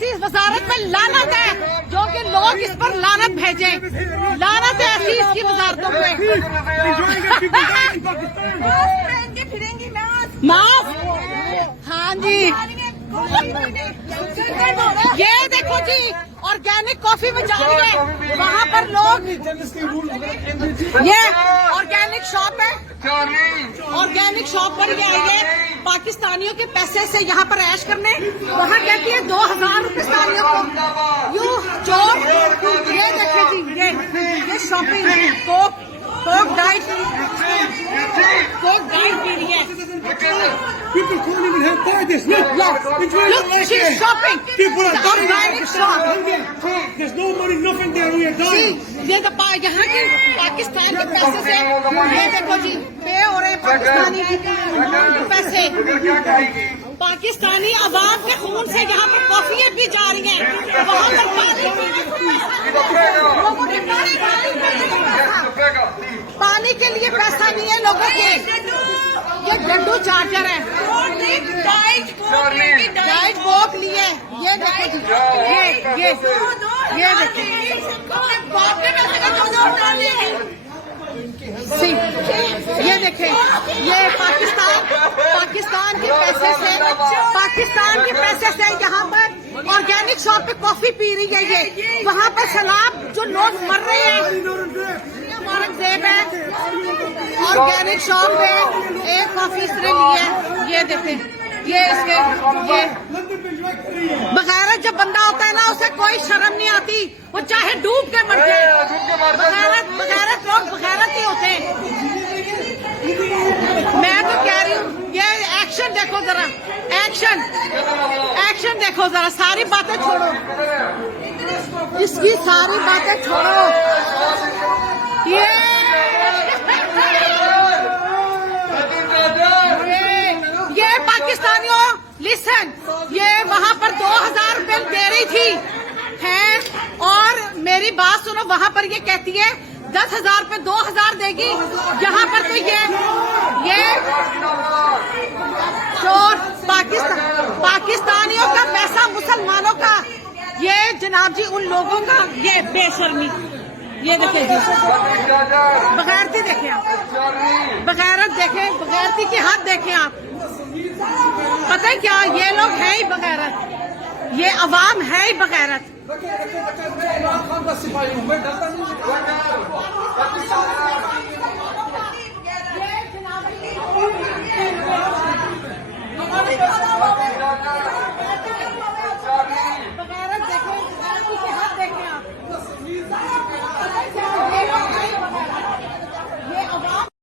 ऐसी वजारत में लानत है जो कि लोग इस पर लानत भेजें। लानत है ऐसी इसकी वजारतों पे। माफ, हाँ जी। ये देखो जी, ऑर्गेनिक कॉफी में जाइए, वहाँ पर लोग, ये ऑर्गेनिक शॉप है, ऑर्गेनिक शॉप पर ये आइए पाकिस्तानियों के पैसे से यहाँ पर ऐश करने। वहाँ कहती है 2000 पाकिस्तानियों को यू चोर। ये देखे जी, ये शॉपिंग कोक डाइट पी रही है। People can't even help buy this. Look, Look, she's shopping. People are dying. Organic shop. There's no money, nothing there. We are dying. ये तो यहाँ के पाकिस्तान के पैसे से, ये देखो जी, पे हो रहे पाकिस्तानी पैसे, पाकिस्तानी अवाम के खून से यहाँ पर कॉफियाँ भी जा रही हैं। वहाँ पर पानी के लिए पैसा नहीं है लोगों के। ये गड्डू चार्जर है, डाइट कोक लिए। ये देखो जी, ये देखो, ये देखें, ये पाकिस्तान के पैसे से यहाँ पर ऑर्गेनिक शॉप पे कॉफी पी रही है। ये वहाँ पर सैलाब जो लोग मर रहे हैं, मुबारक देव है, ऑर्गेनिक शॉप पे एक कॉफी इसने ली है। ये देखें, ये इसके, ये बगैरत जब बंदा होता है ना, उसे कोई शर्म नहीं आती, वो चाहे डूब के मर जाए। बगैरत लोग बगैरत ही होते हैं। मैं तो कह रही हूँ, ये एक्शन देखो जरा, एक्शन देखो जरा। सारी बातें छोड़ो, इसकी सारी बातें छोड़ो। ये पाकिस्तानियों लिसन, ये वहाँ पर 2000 रुपए दे रही थी है, और मेरी बात सुनो, वहाँ पर ये कहती है 10,000 पे 2000 देगी। यहाँ पर तो ये चोर पाकिस्तानियों का पैसा, मुसलमानों का, ये जनाब जी उन लोगों का, ये बेशर्मी। ये देखें जी, बगैरती देखें आप, बगैरत देखें, बगैरती की हद देखें आप। पता है क्या, ये लोग हैं ही बगैरत, ये अवाम है ही बगैरत।